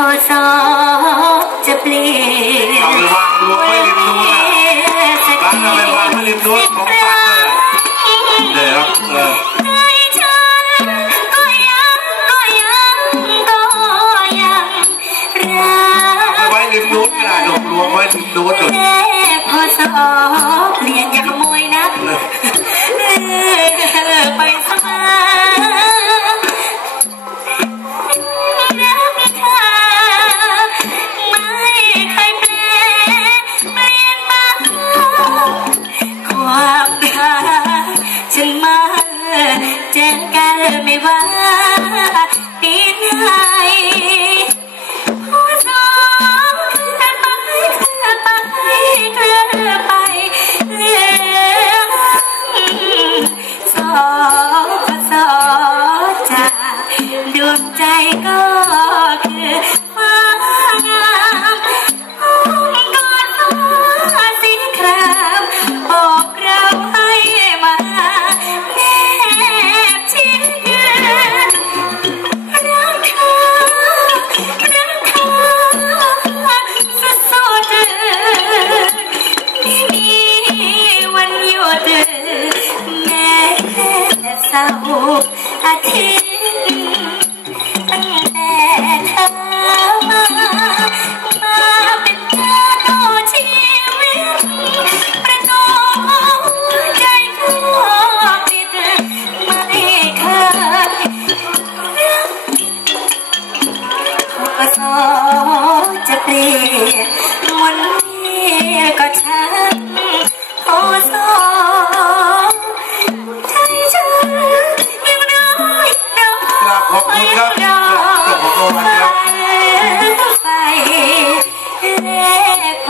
อสอจะเปลี่ยน เอาไปวางรวมไว้ริมนู้นนะร้านเอาไปวางไว้ริมนู้นของฝากเลยเดี๋ยวครับเออ ใจฉันก็ยังก็ยังก็ยังรัก เอาไปไว้ริมนู้นก็ได้หลบรวมไว้ริมนู้นหนุน แม่พอสอเปลี่ยนอย่าขโม ไม่ว่าปีไหนผู้สองเคลื่อนไปเคลื่อนไปเคลื่อนไปเรื่องสอง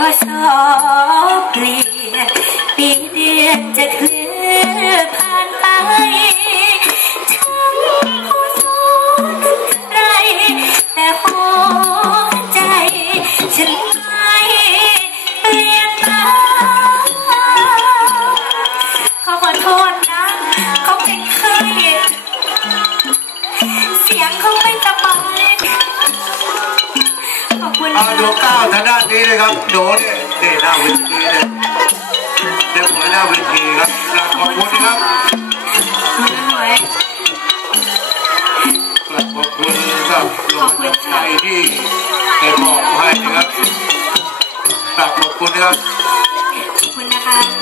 พอสอบเปลี่ยนปีเดือนจะเคลื่อนผ่านไปทั้งพอสอไรแต่หัวใจฉันไม่เปลี่ยนตามเขาขอโทษนะเขาเป็นไข้เสียงเขาไม่สบาย คุณเอาค่ะดวงก้าวทางด้านนี้เลยครับโดนเนี่ยนี่หน้าเวทีเลยเดี๋ยวหัวหน้าเวทีครับกราขอบคุณนะครับไม่ไหวกราบขอบคุณนะครับลงใจที่ได้มอบให้นะครับกราบขอบคุณนะครับ